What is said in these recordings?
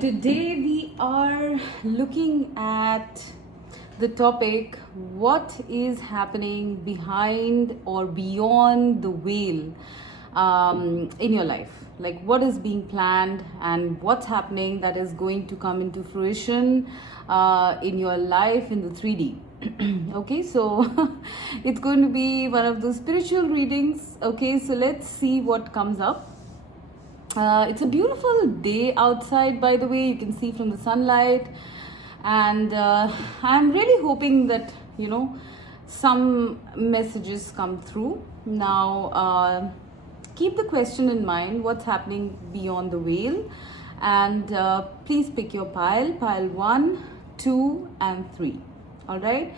Today we are looking at the topic, what is happening behind or beyond the veil in your life. Like what is being planned and what's happening that is going to come into fruition in your life in the 3D. Okay, so it's going to be one of those spiritual readings. Okay, so let's see what comes up. It's a beautiful day outside, by the way. You can see from the sunlight, and I'm really hoping that some messages come through. Now keep the question in mind, what's happening beyond the veil, and please pick your pile 1, 2 and 3. All right,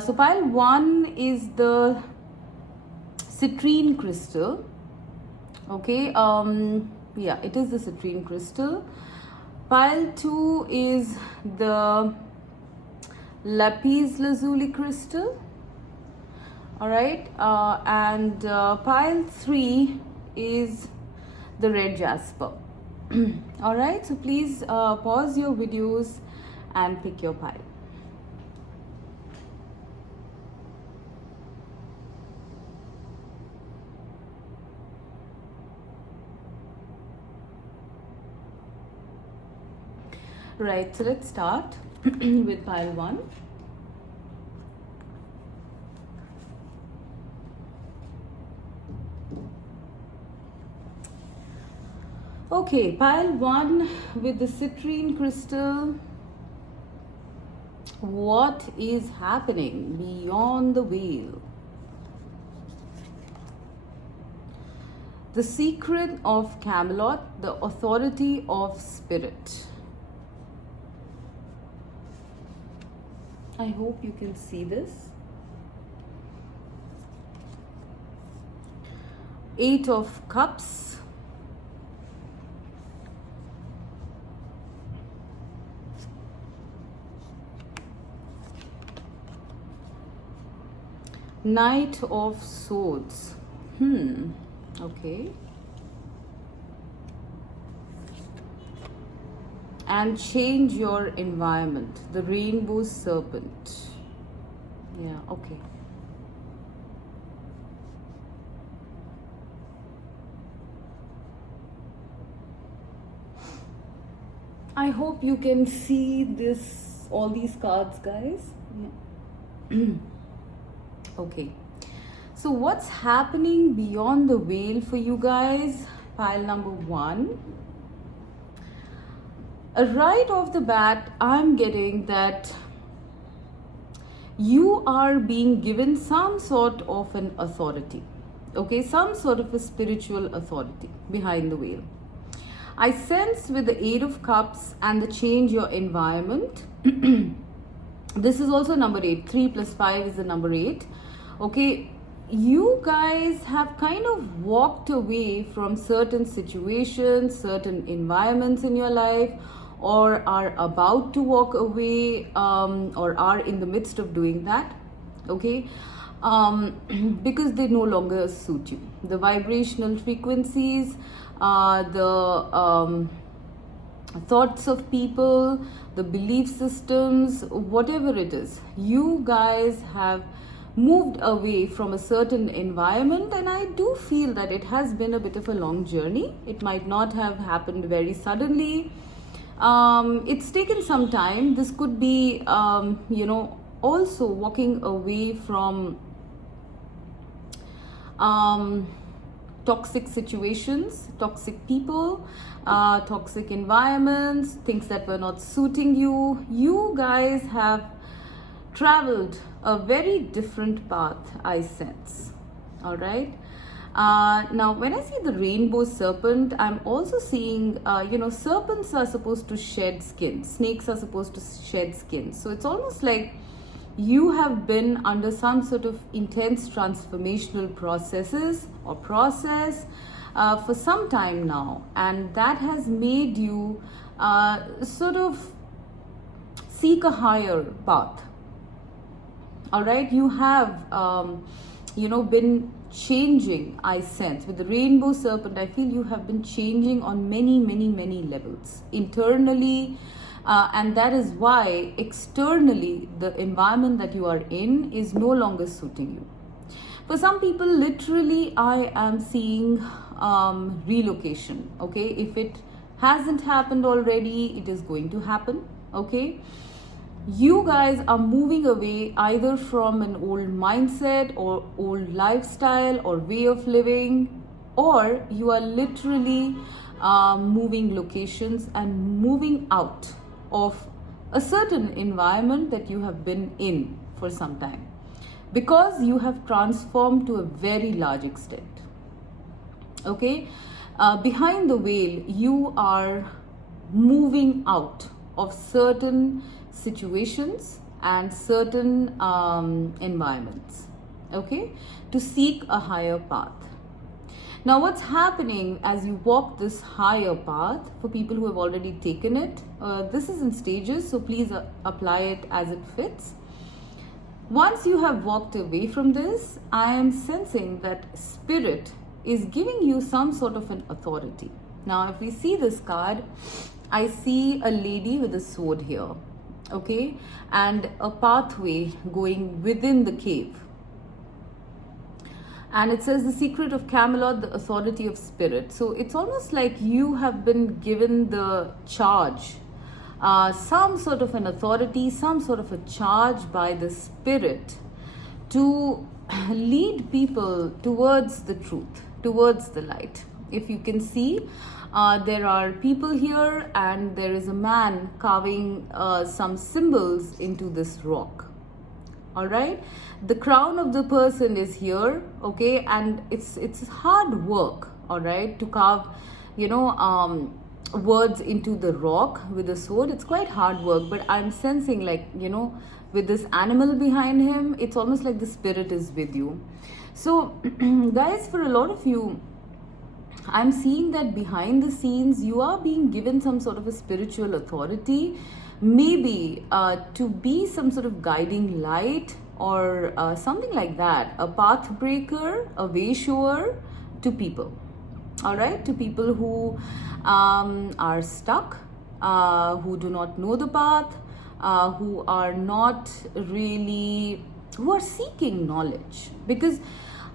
so pile 1 is the citrine crystal. Okay, yeah, it is the citrine crystal. Pile 2 is the Lapiz lazuli crystal. All right, and pile 3 is the red jasper. All right, so please pause your videos and pick your pile. Right, so let's start with pile 1. Okay, pile 1 with the citrine crystal. What is happening beyond the veil? The secret of Camelot, the authority of spirit. I hope you can see this. 8 of Cups. Knight of Swords. Okay. And change your environment, the rainbow serpent. Yeah, okay. I hope you can see this, all these cards, guys. Yeah. Okay. So what's happening beyond the veil for you guys? Pile number 1. Right off the bat, I'm getting that you are being given some sort of an authority, okay, some sort of a spiritual authority behind the veil. I sense with the 8 of Cups and the change your environment. This is also number 8. 3 plus 5 is the number 8. Okay, you guys have kind of walked away from certain situations, certain environments in your life, or are about to walk away, or are in the midst of doing that, okay, because they no longer suit you. The vibrational frequencies, the thoughts of people, the belief systems, whatever it is, you guys have moved away from a certain environment, and I do feel that it has been a bit of a long journey. It might not have happened very suddenly. It's taken some time. This could be, also walking away from toxic situations, toxic people, toxic environments, things that were not suiting you. You guys have traveled a very different path, I sense. All right. Now, when I see the rainbow serpent, I'm also seeing, serpents are supposed to shed skin. Snakes are supposed to shed skin. So it's almost like you have been under some sort of intense transformational process for some time now. And that has made you sort of seek a higher path. All right. You have, been changing, I sense. With the rainbow serpent, I feel you have been changing on many, many, many levels. Internally, and that is why externally, the environment that you are in is no longer suiting you. For some people, literally, I am seeing relocation, okay? If it hasn't happened already, it is going to happen, okay? You guys are moving away either from an old mindset or old lifestyle or way of living, or you are literally moving locations and moving out of a certain environment that you have been in for some time, because you have transformed to a very large extent, okay? Behind the veil, you are moving out of certain situations and certain environments, okay, to seek a higher path. Now, what's happening as you walk this higher path, for people who have already taken it, this is in stages, so please apply it as it fits. Once you have walked away from this, I am sensing that Spirit is giving you some sort of an authority. Now, if we see this card, I see a lady with a sword here, okay, and a pathway going within the cave. And it says the secret of Camelot, the authority of Spirit. So it's almost like you have been given the charge, some sort of an authority, some sort of a charge by the Spirit to lead people towards the truth, towards the light. If you can see, there are people here, and there is a man carving some symbols into this rock. All right, the crown of the person is here, okay, and it's hard work, all right, to carve, words into the rock with a sword. It's quite hard work, but I'm sensing, like, with this animal behind him, it's almost like the Spirit is with you. So guys, for a lot of you, I'm seeing that behind the scenes, you are being given some sort of a spiritual authority, maybe to be some sort of guiding light or something like that, a path breaker, a way shower to people, all right, to people who are stuck, who do not know the path, who are not really, who are seeking knowledge. Because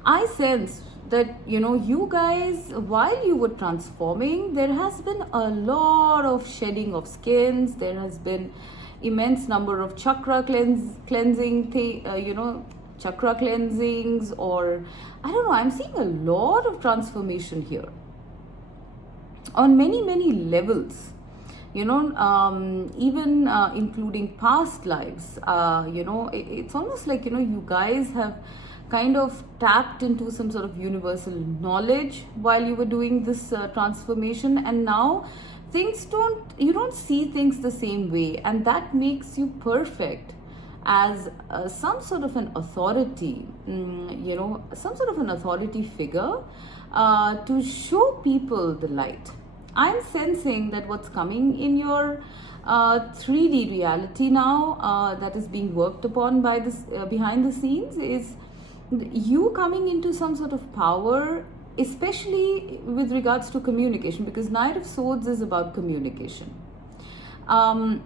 I sense that, you guys, while you were transforming, there has been a lot of shedding of skins. There has been immense number of chakra cleansing, chakra cleansings, or I don't know, I'm seeing a lot of transformation here on many, many levels, even including past lives. It's almost like, you guys have kind of tapped into some sort of universal knowledge while you were doing this transformation, and now you don't see things the same way, and that makes you perfect as some sort of an authority, some sort of an authority figure to show people the light. I'm sensing that what's coming in your 3D reality now, that is being worked upon by this behind the scenes, is you coming into some sort of power, especially with regards to communication, because Knight of Swords is about communication. I'm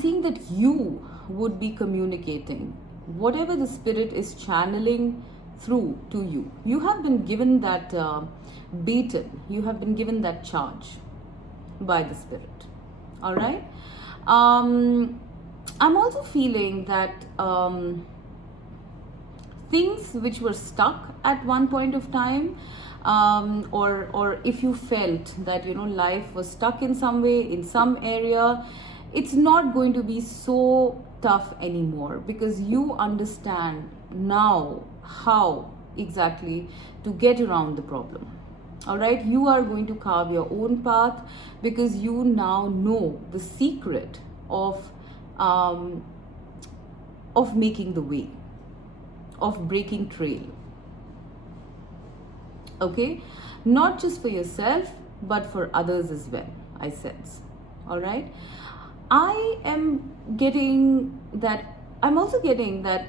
seeing that you would be communicating whatever the Spirit is channeling through to you. You have been given that baton, you have been given that charge by the Spirit, all right? I'm also feeling that things which were stuck at one point of time, or if you felt that life was stuck in some way, in some area, it's not going to be so tough anymore, because you understand now how exactly to get around the problem. All right, you are going to carve your own path, because you now know the secret of making the way, of breaking trail. Okay, not just for yourself, but for others as well, I sense. All right, I'm also getting that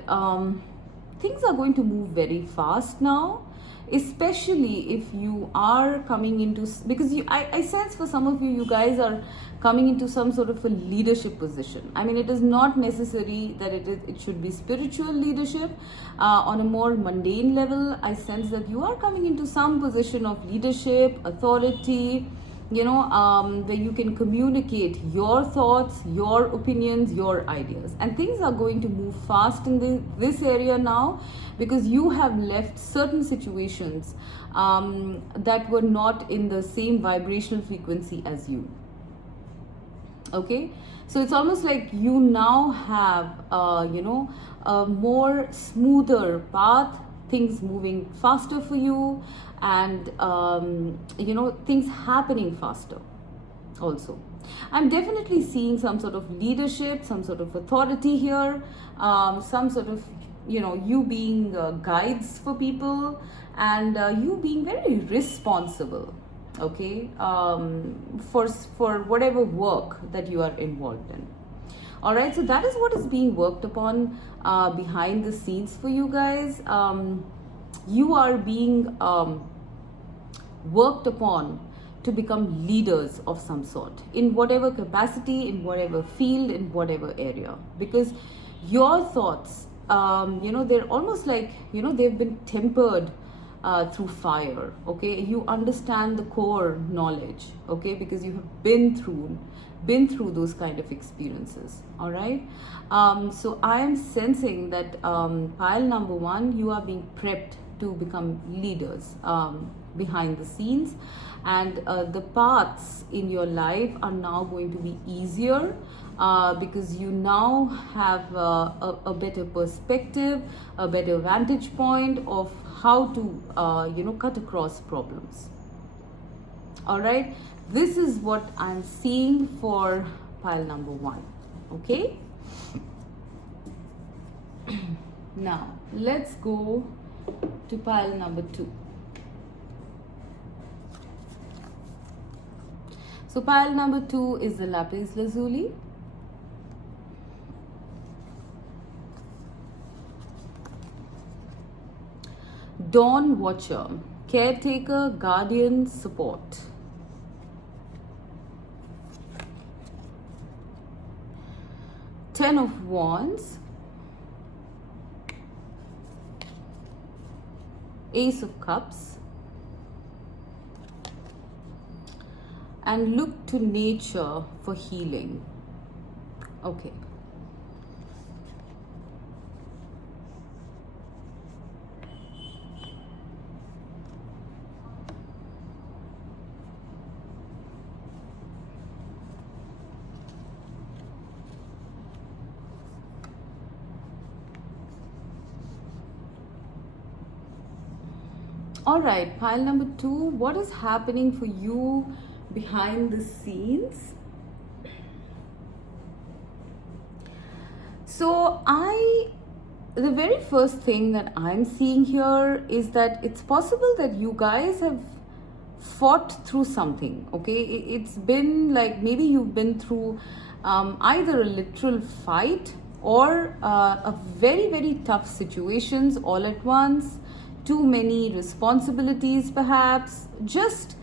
things are going to move very fast now, especially if you are coming into, because I sense for some of you, you guys are coming into some sort of a leadership position. I mean, it is not necessary that it should be spiritual leadership. On a more mundane level, I sense that you are coming into some position of leadership, authority, where you can communicate your thoughts, your opinions, your ideas. And things are going to move fast in this area now, because you have left certain situations that were not in the same vibrational frequency as you. Okay, so it's almost like you now have a more smoother path, things moving faster for you, and things happening faster also. I'm definitely seeing some sort of leadership, some sort of authority here, some sort of you being guides for people, and you being very responsible, okay, for whatever work that you are involved in. All right, so that is what is being worked upon behind the scenes for you guys. You are being worked upon to become leaders of some sort, in whatever capacity, in whatever field, in whatever area, because your thoughts, they're almost like, they've been tempered through fire. Okay, you understand the core knowledge, okay, because you have been through those kind of experiences. All right, so I am sensing that pile number 1, you are being prepped to become leaders behind the scenes, and the paths in your life are now going to be easier because you now have a better perspective, a better vantage point of how to cut across problems. All right, this is what I'm seeing for pile number 1. Okay, now let's go to pile number 2. So pile number 2 is the Lapiz lazuli. Dawn watcher, caretaker, guardian, support. Ten of Wands, Ace of Cups, and look to nature for healing. Okay. All right, pile number 2, what is happening for you behind the scenes? So the very first thing that I'm seeing here is that it's possible that you guys have fought through something. Okay, it's been like, maybe you've been through either a literal fight or a very, very tough situations all at once, too many responsibilities perhaps, just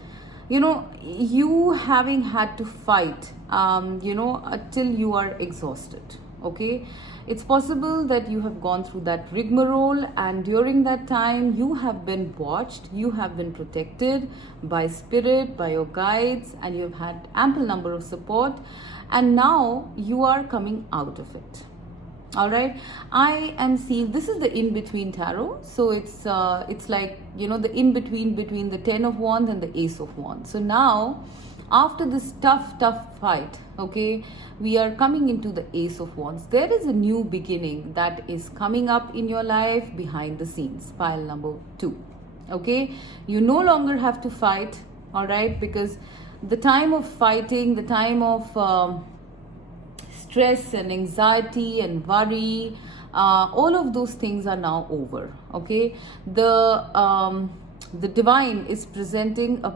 you having had to fight until you are exhausted. Okay, it's possible that you have gone through that rigmarole, and during that time you have been watched, you have been protected by spirit, by your guides, and you have had ample number of support, and now you are coming out of it. All right, I am seeing, this is the in-between tarot, so it's like the in-between between the 10 of Wands and the Ace of Wands. So now, after this tough fight, okay, we are coming into the Ace of Wands. There is a new beginning that is coming up in your life behind the scenes, pile number 2. Okay, you no longer have to fight. All right, because the time of fighting, the time of stress and anxiety and worry, all of those things are now over. Okay, the divine is presenting a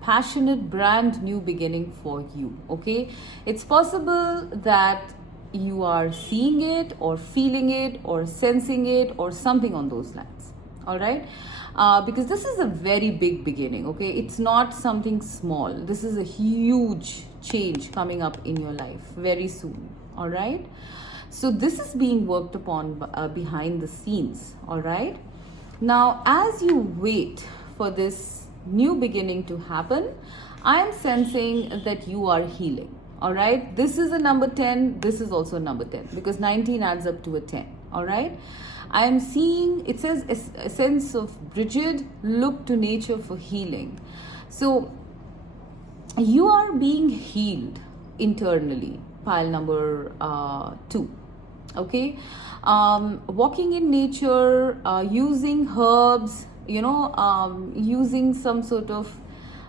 passionate brand new beginning for you. Okay, it's possible that you are seeing it or feeling it or sensing it or something on those lines. All right, because this is a very big beginning. Okay, it's not something small. This is a huge change coming up in your life very soon. All right, so this is being worked upon behind the scenes. All right, now as you wait for this new beginning to happen, I am sensing that you are healing. All right, this is a number 10, this is also a number 10, because 19 adds up to a 10. All right, I am seeing, it says a sense of rigid look to nature for healing. So you are being healed internally, pile number 2. Okay, walking in nature, using herbs, using some sort of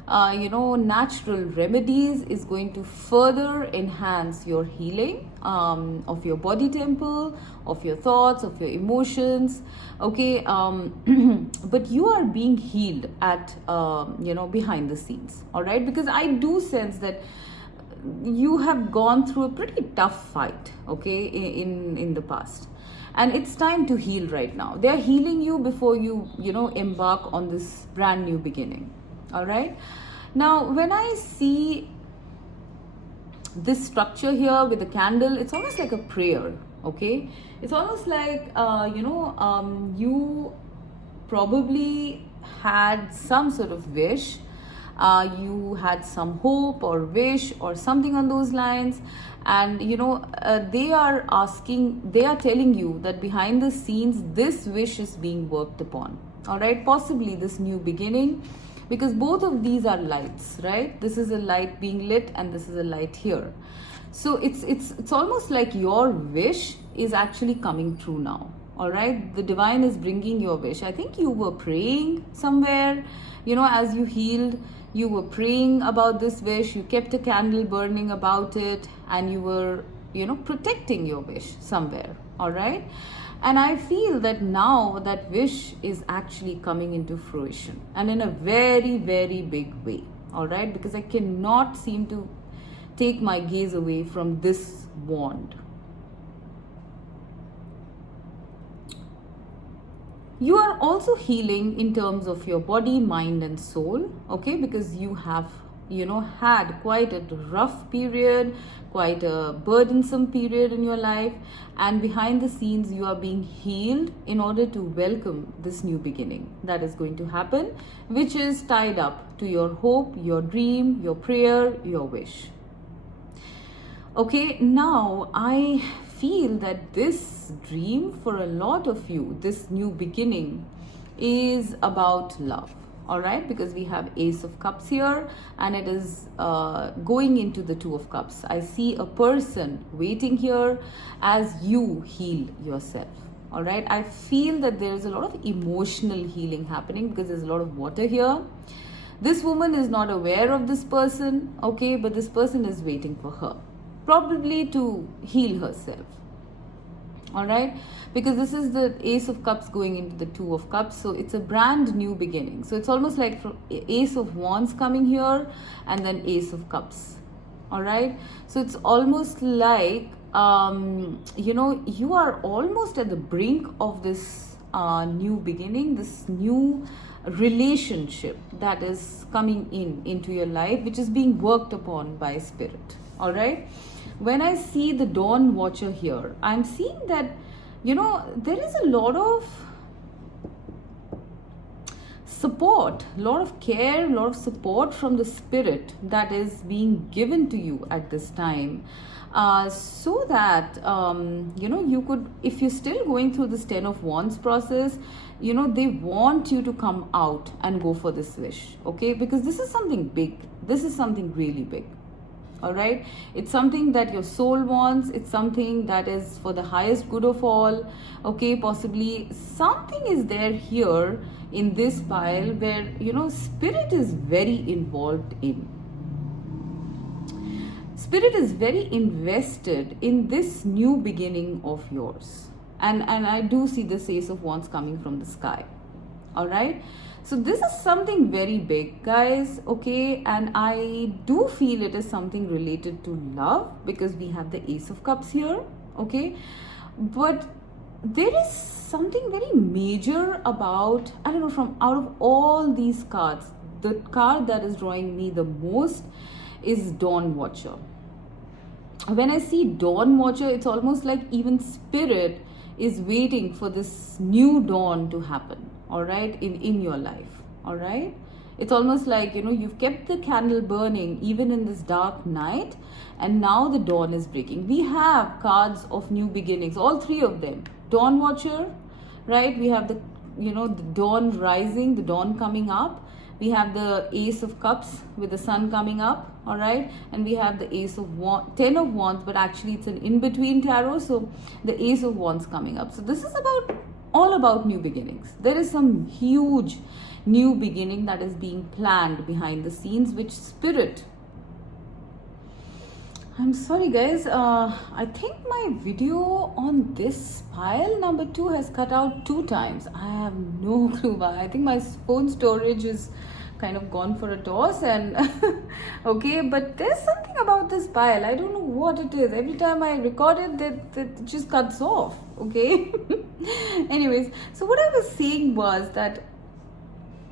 natural remedies is going to further enhance your healing of your body temple, of your thoughts, of your emotions. Okay, but you are being healed at behind the scenes. All right, because I do sense that you have gone through a pretty tough fight, okay, in the past, and it's time to heal right now. They are healing you before you embark on this brand new beginning. All right, now when I see this structure here with the candle, it's almost like a prayer. Okay, it's almost like you probably had some sort of wish, you had some hope or wish or something on those lines, and they are telling you that behind the scenes this wish is being worked upon. All right, possibly this new beginning, because both of these are lights, right? This is a light being lit and this is a light here. So it's almost like your wish is actually coming true now. All right, the divine is bringing your wish. I think you were praying somewhere, as you healed, you were praying about this wish, you kept a candle burning about it, and you were protecting your wish somewhere. All right, and I feel that now that wish is actually coming into fruition, and in a very, very big way. All right, because I cannot seem to take my gaze away from this wand. You are also healing in terms of your body, mind and soul, okay, because you have had quite a rough period, quite a burdensome period in your life, and behind the scenes you are being healed in order to welcome this new beginning that is going to happen, which is tied up to your hope, your dream, your prayer, your wish. Okay, now I feel that this dream for a lot of you, this new beginning, is about love. All right, because we have Ace of Cups here, and it is going into the Two of Cups. I see a person waiting here as you heal yourself. All right, I feel that there is a lot of emotional healing happening because there's a lot of water here. This woman is not aware of this person, okay, but this person is waiting for her, probably to heal herself. All right, because this is the Ace of Cups going into the Two of Cups, so it's a brand new beginning. So it's almost like Ace of Wands coming here and then Ace of Cups. All right, so it's almost like you are almost at the brink of this new beginning, this new relationship that is coming into your life, which is being worked upon by spirit. All right, when I see the Dawn Watcher here, I'm seeing that there is a lot of support, a lot of care, a lot of support from the spirit that is being given to you at this time, so that you could, if you're still going through this 10 of Wands process, they want you to come out and go for this wish, okay, because this is something big, this is something really big. All right, it's something that your soul wants, it's something that is for the highest good of all, okay, possibly something is there here in this pile where spirit is very involved in. Spirit is very invested in this new beginning of yours, and I do see this Ace of Wands coming from the sky. All right, So this is something very big, guys, okay? And I do feel it is something related to love, because we have the Ace of Cups here, okay? But there is something very major about, I don't know, from out of all these cards, the card that is drawing me the most is Dawn Watcher. When I see Dawn Watcher, it's almost like even spirit is waiting for this new dawn to happen, all right, in your life, all right? It's almost like, you know, you've kept the candle burning even in this dark night, and now the dawn is breaking. We have cards of new beginnings, all three of them. Dawn Watcher, right? We have the, you know, the dawn rising, the dawn coming up. We have the Ace of Cups with the sun coming up, all right? And we have the Ace of Wands, 10 of Wands, but actually it's an in-between tarot, so the Ace of Wands coming up. So this is all about new beginnings. There is some huge new beginning that is being planned behind the scenes, which spirit... I'm sorry, guys. I think my video on this pile number 2 has cut out 2 times. I have no clue why. I think my phone storage is kind of gone for a toss, and okay, but there's something about this pile. I don't know what it is. Every time I record it, that it just cuts off, okay? Anyways, so what I was saying was that,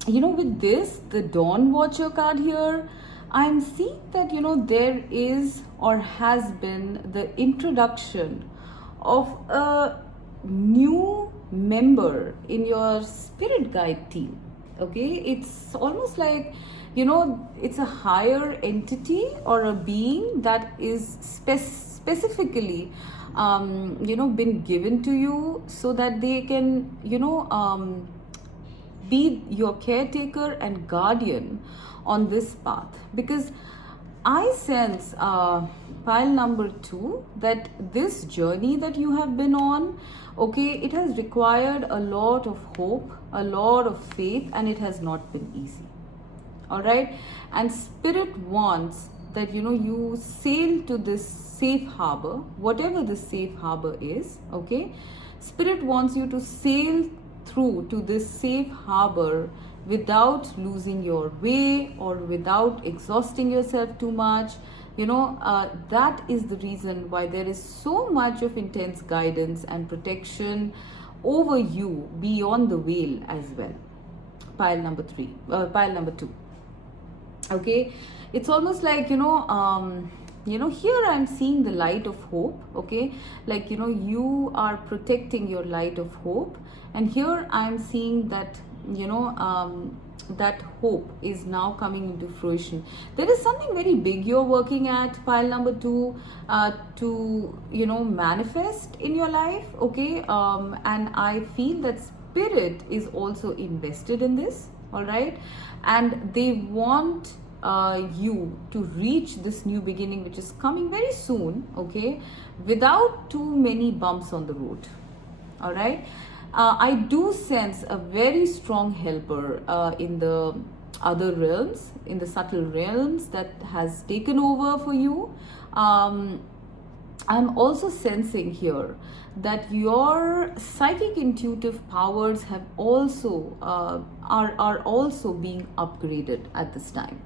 you know, with this, the Dawn Watcher card here, I'm seeing that, you know, there is or has been the introduction of a new member in your spirit guide team, okay? It's almost like, you know, it's a higher entity or a being that is specifically, you know, been given to you so that they can, you know, be your caretaker and guardian on this path. Because I sense, pile number 2, that this journey that you have been on, okay, it has required a lot of hope, a lot of faith, and it has not been easy, all right? And spirit wants that, you know, you sail to this safe harbor, whatever this safe harbor is, okay? Spirit wants you to sail through to this safe harbor without losing your way or without exhausting yourself too much. You know, that is the reason why there is so much of intense guidance and protection over you beyond the veil as well. Pile number 2. Okay, it's almost like, you know, here I'm seeing the light of hope, okay? Like, you know, you are protecting your light of hope, and here I'm seeing that, you know, that hope is now coming into fruition. There is something very big you're working at, pile number 2, to, you know, manifest in your life, okay? And I feel that spirit is also invested in this, all right? And they want you to reach this new beginning, which is coming very soon, okay, without too many bumps on the road, all right? I do sense a very strong helper in the other realms, in the subtle realms, that has taken over for you. I'm also sensing here that your psychic intuitive powers have also are also being upgraded at this time.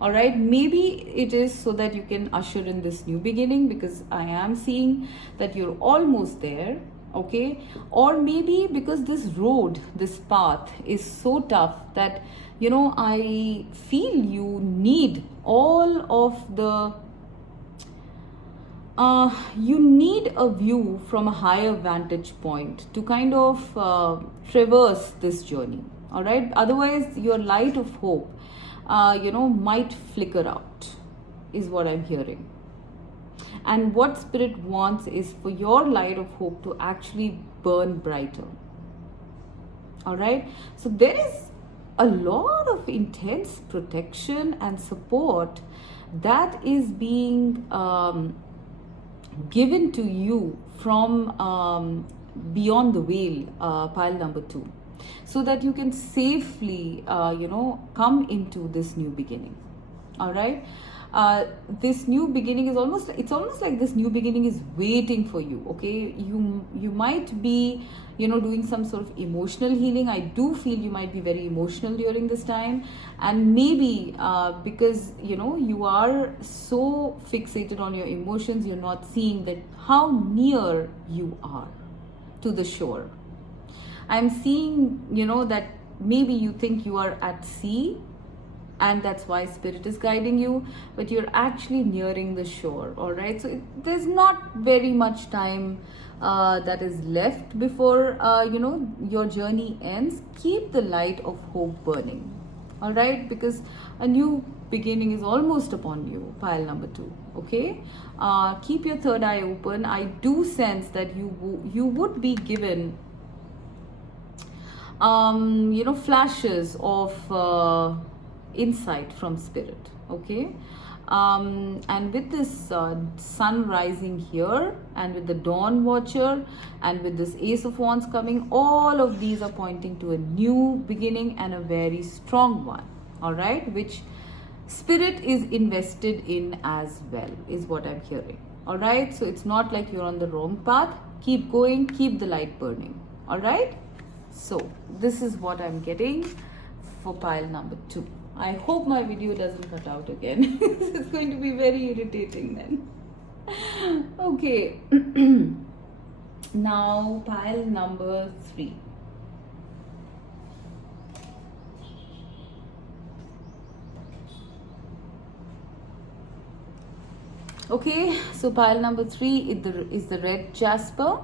All right, maybe it is so that you can usher in this new beginning, because I am seeing that you're almost there, okay? Or maybe because this road, this path is so tough that, you know, I feel you need all of the you need a view from a higher vantage point to kind of traverse this journey, all right? Otherwise your light of hope, you know, might flicker out, is what I'm hearing. And what spirit wants is for your light of hope to actually burn brighter, all right? So there is a lot of intense protection and support that is being given to you from beyond the veil, pile number 2, so that you can safely, you know, come into this new beginning, all right? this new beginning is almost like this new beginning is waiting for you. Okay, you might be, doing some sort of emotional healing. I do feel you might be very emotional during this time, and maybe because you are so fixated on your emotions, you're not seeing that how near you are to the shore. I'm seeing, that maybe you think you are at sea, and that's why spirit is guiding you, but you're actually nearing the shore. All right, so there's not very much time that is left before your journey ends. Keep the light of hope burning. All right, because a new beginning is almost upon you, pile number 2. Okay, keep your third eye open. I do sense that you would be given flashes of insight from spirit. Okay, and with this sun rising here, and with the dawn watcher, and with this ace of wands coming, all of these are pointing to a new beginning, and a very strong one. All right, which spirit is invested in as well, is what I'm hearing. All right, so it's not like you're on the wrong path. Keep going, keep the light burning. All right, so this is what I'm getting for pile number 2. I hope my video doesn't cut out again. It's going to be very irritating then. Okay. Now pile number 3. Okay, so pile number 3 is the red jasper.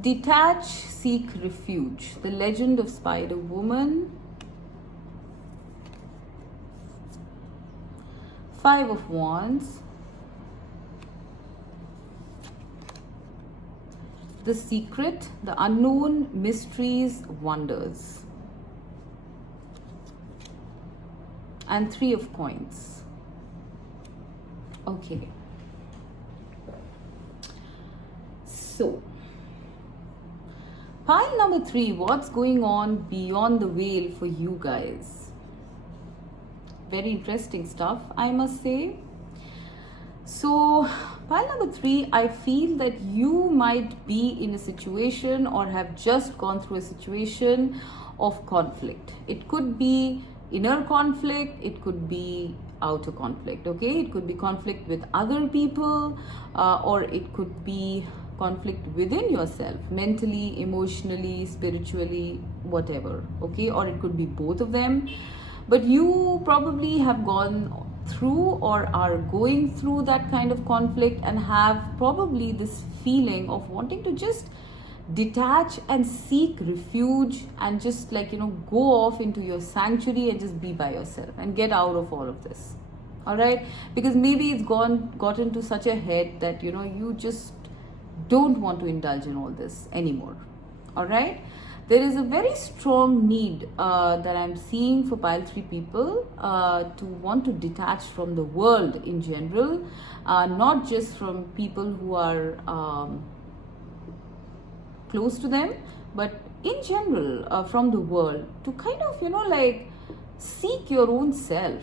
Detach, seek refuge. The legend of Spider Woman. 5 of Wands. The secret, the unknown, mysteries, wonders. And 3 of Coins. Okay. So, pile number 3, what's going on beyond the veil for you guys? Very interesting stuff, I must say. So, pile number 3, I feel that you might be in a situation or have just gone through a situation of conflict. It could be inner conflict, it could be outer conflict, okay? It could be conflict with other people, or it could be conflict within yourself, mentally, emotionally, spiritually, whatever, okay? Or it could be both of them, but you probably have gone through or are going through that kind of conflict, and have probably this feeling of wanting to just detach and seek refuge, and just go off into your sanctuary and just be by yourself and get out of all of this. All right, because maybe it's gotten to such a head that you just don't want to indulge in all this anymore. All right, there is a very strong need that I'm seeing for pile 3 people to want to detach from the world in general, not just from people who are close to them, but in general from the world, to kind of seek your own self.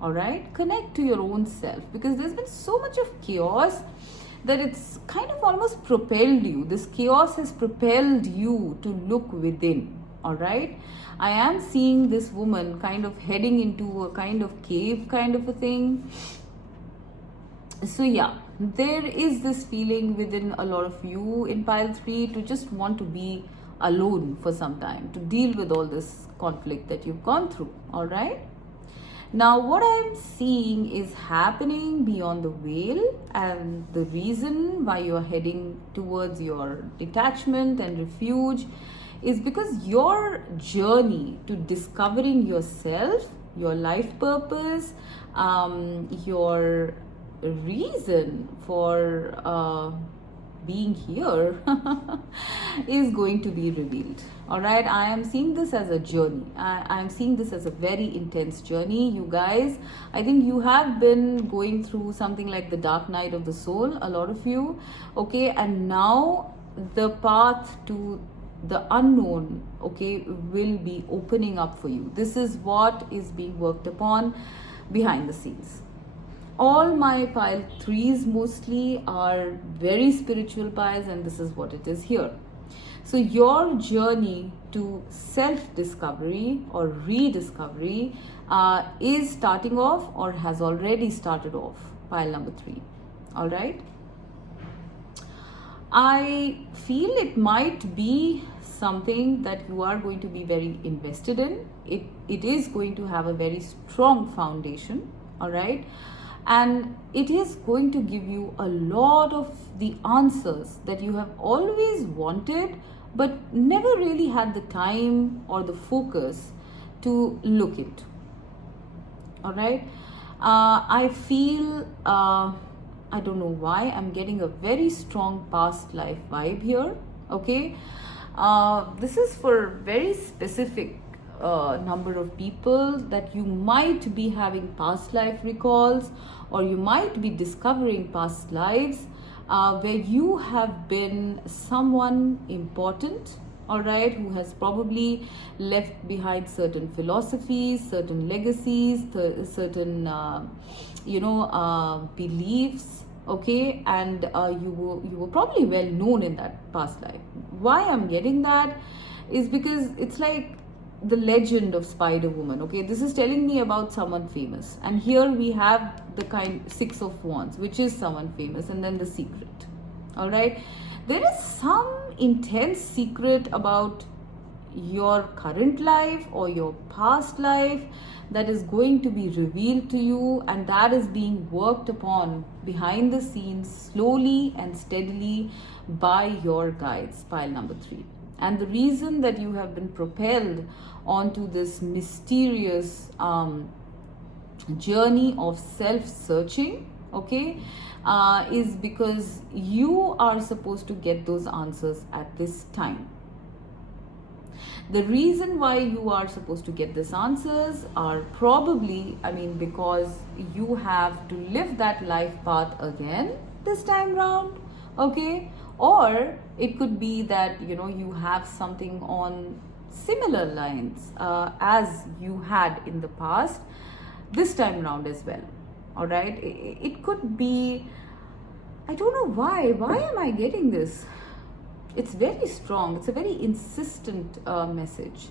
All right, connect to your own self, because there's been so much of chaos that it's kind of almost propelled you. This chaos has propelled you to look within. All right, I am seeing this woman kind of heading into a kind of cave kind of a thing. So yeah, there is this feeling within a lot of you in pile 3 to just want to be alone for some time, to deal with all this conflict that you've gone through. All right, now what I'm seeing is happening beyond the veil, and the reason why you're heading towards your detachment and refuge is because your journey to discovering yourself, your life purpose, your reason for being here is going to be revealed. All right, I am seeing this as a journey. I am seeing this as a very intense journey, you guys. I think you have been going through something like the dark night of the soul, a lot of you, okay? And now the path to the unknown, okay, will be opening up for you. This is what is being worked upon behind the scenes. All my pile 3s mostly are very spiritual piles, and this is what it is here. So your journey to self-discovery or rediscovery is starting off or has already started off, pile number 3. All right. I feel it might be something that you are going to be very invested in. It is going to have a very strong foundation. All right. And it is going to give you a lot of the answers that you have always wanted, but never really had the time or the focus to look into. All right. I feel, I don't know why, I'm getting a very strong past life vibe here. Okay. This is for very specific number of people that you might be having past life recalls, or you might be discovering past lives where you have been someone important, all right, who has probably left behind certain philosophies, certain legacies, certain beliefs, okay, and you were probably well known in that past life. Why I'm getting that is because it's like the legend of Spider Woman. Okay, this is telling me about someone famous, and here we have the kind 6 of Wands, which is someone famous, and then the secret. All right, there is some intense secret about your current life or your past life that is going to be revealed to you, and that is being worked upon behind the scenes slowly and steadily by your guides, pile number 3. And the reason that you have been propelled onto this mysterious journey of self-searching, okay, is because you are supposed to get those answers at this time. The reason why you are supposed to get these answers are probably, because you have to live that life path again this time round, okay? Or it could be that, you have something on similar lines as you had in the past this time round as well, all right? It could be, I don't know why am I getting this? It's very strong. It's a very insistent message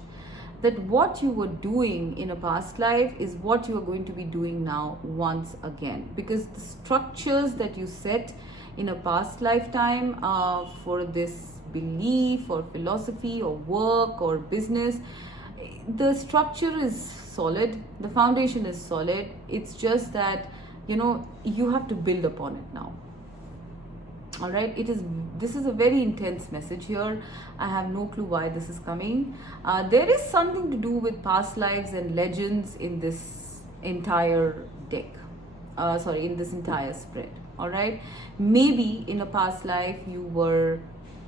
that what you were doing in a past life is what you are going to be doing now once again, because the structures that you set in a past lifetime for this belief or philosophy or work or business, the structure is solid, the foundation is solid. It's just that you have to build upon it now. All right, this is a very intense message here. I have no clue why this is coming. There is something to do with past lives and legends in this entire deck, in this entire spread. All right, maybe in a past life you were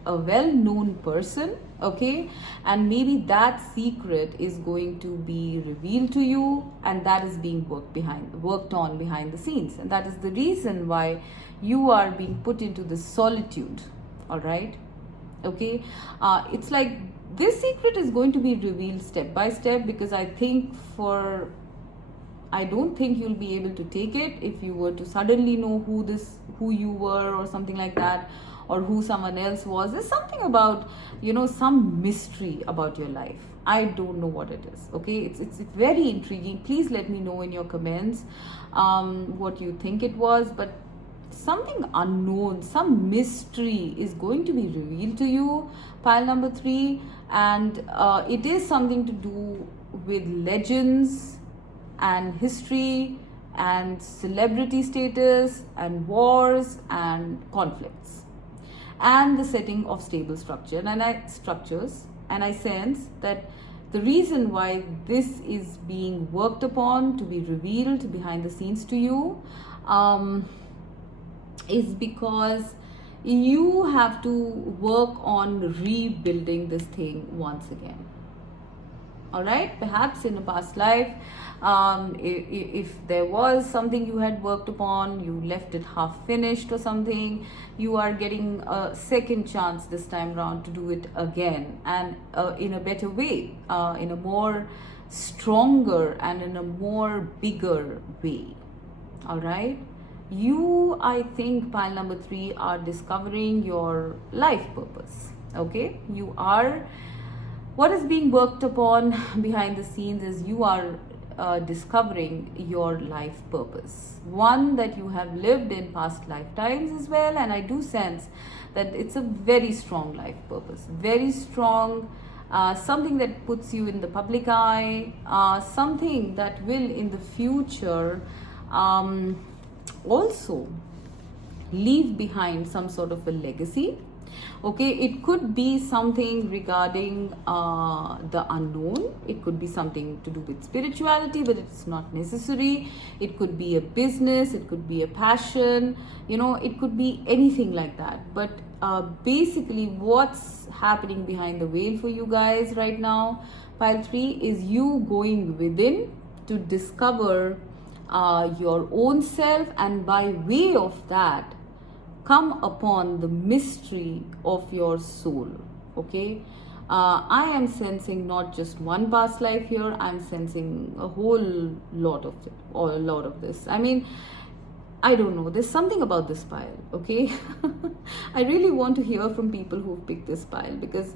a well-known person, okay, and maybe that secret is going to be revealed to you, and that is being worked on behind the scenes, and that is the reason why you are being put into this solitude. All right, okay. It's like this secret is going to be revealed step by step, because I don't think you'll be able to take it if you were to suddenly know who you were or something like that, or who someone else was. There's something about, some mystery about your life. I don't know what it is. Okay, it's very intriguing. Please let me know in your comments what you think it was, but something unknown, some mystery is going to be revealed to you, pile number 3, and it is something to do with legends and history and celebrity status and wars and conflicts and the setting of stable structures. And I sense that the reason why this is being worked upon to be revealed behind the scenes to you is because you have to work on rebuilding this thing once again. all right? Perhaps in a past life, if there was something you had worked upon, you left it half finished or something, you are getting a second chance this time around to do it again, and in a better way, in a more stronger and in a more bigger way, all right? You, I think, pile number 3, are discovering your life purpose, okay? You are, what is being worked upon behind the scenes is you are discovering your life purpose, one that you have lived in past lifetimes as well. And I do sense that it's a very strong life purpose, very strong, something that puts you in the public eye, something that will in the future also leave behind some sort of a legacy. Okay, it could be something regarding the unknown. It could be something to do with spirituality, but it's not necessary. It could be a business, it could be a passion, you know, it could be anything like that. But basically what's happening behind the veil for you guys right now, pile 3, is you going within to discover your own self, and by way of that come upon the mystery of your soul. Okay, I am sensing not just one past life here, I'm sensing a whole lot of it, or a lot of this. I mean, I don't know, there's something about this pile, okay? I really want to hear from people who've picked this pile, because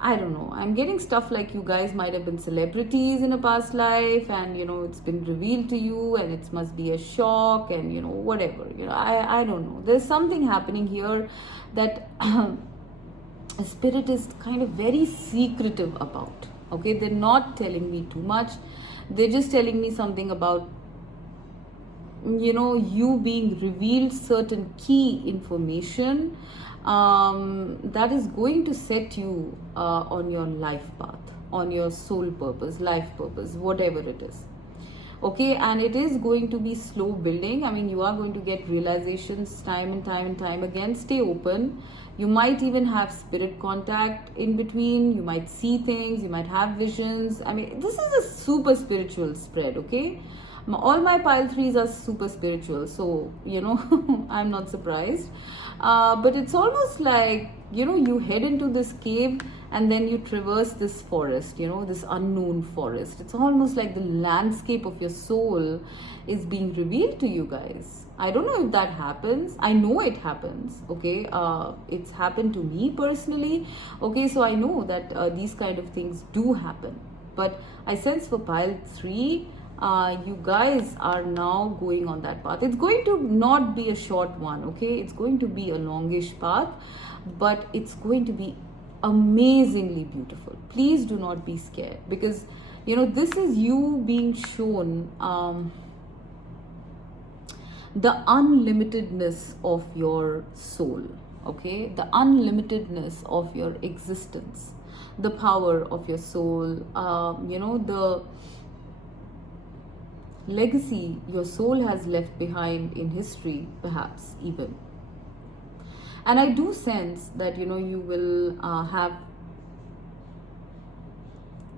I don't know, I'm getting stuff like you guys might have been celebrities in a past life, and you know, it's been revealed to you, and it must be a shock, and you know, whatever, you know, I don't know. There's something happening here that a spirit is kind of very secretive about. Okay, they're not telling me too much. They're just telling me something about, you know, you being revealed certain key information that is going to set you on your life path, on your soul purpose, life purpose, whatever it is. Okay, and it is going to be slow building. I mean, you are going to get realizations time and time and time again. Stay open. You might even have spirit contact in between. You might see things, you might have visions. I mean, this is a super spiritual spread, okay? All my pile 3s are super spiritual, so you know, I'm not surprised. But it's almost like, you know, you head into this cave and then you traverse this forest, you know, this unknown forest. It's almost like the landscape of your soul is being revealed to you guys. I don't know if that happens. I know it happens, okay? It's happened to me personally, okay? So I know that these kind of things do happen. But I sense for pile 3, you guys are now going on that path. It's going to not be a short one, okay? It's going to be a longish path, but it's going to be amazingly beautiful. Please do not be scared, because you know, this is you being shown the unlimitedness of your soul, okay? The unlimitedness of your existence, the power of your soul, you know, the legacy your soul has left behind in history, perhaps even. And I do sense that, you know, you will have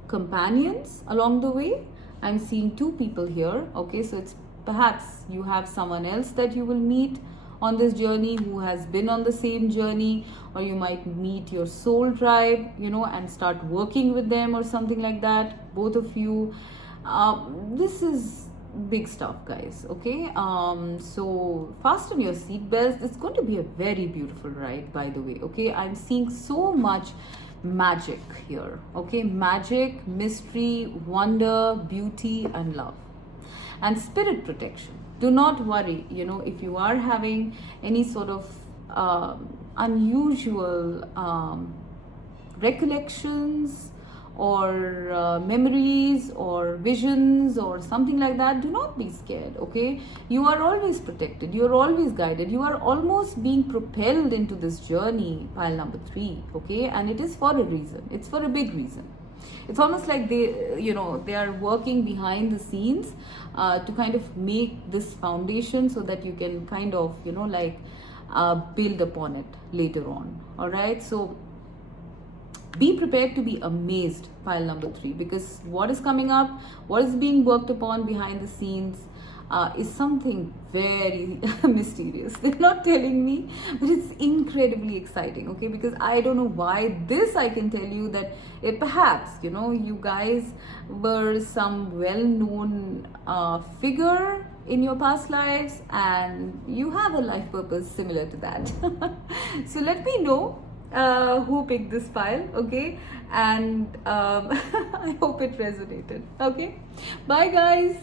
companions along the way. I'm seeing 2 people here, okay? So it's perhaps you have someone else that you will meet on this journey who has been on the same journey, or you might meet your soul tribe, you know, and start working with them or something like that, both of you. This is big stuff, guys, okay? So fasten your seatbelts. It's going to be a very beautiful ride, by the way, okay? I'm seeing so much magic here, okay? Magic, mystery, wonder, beauty, and love, and spirit protection. Do not worry, you know, if you are having any sort of unusual recollections or memories or visions or something like that, do not be scared, okay? You are always protected, you are always guided, you are almost being propelled into this journey, pile number 3, okay? And it is for a reason, it's for a big reason. It's almost like they, you know, they are working behind the scenes to kind of make this foundation so that you can kind of, you know, like build upon it later on, all right? So Be prepared to be amazed, pile number 3, because what is coming up, what is being worked upon behind the scenes, is something very mysterious. They're not telling me, but it's incredibly exciting, okay? Because I don't know why this I can tell you that perhaps, you know, you guys were some well-known figure in your past lives and you have a life purpose similar to that. So let me know who picked this pile, okay? And I hope it resonated, okay? Bye guys.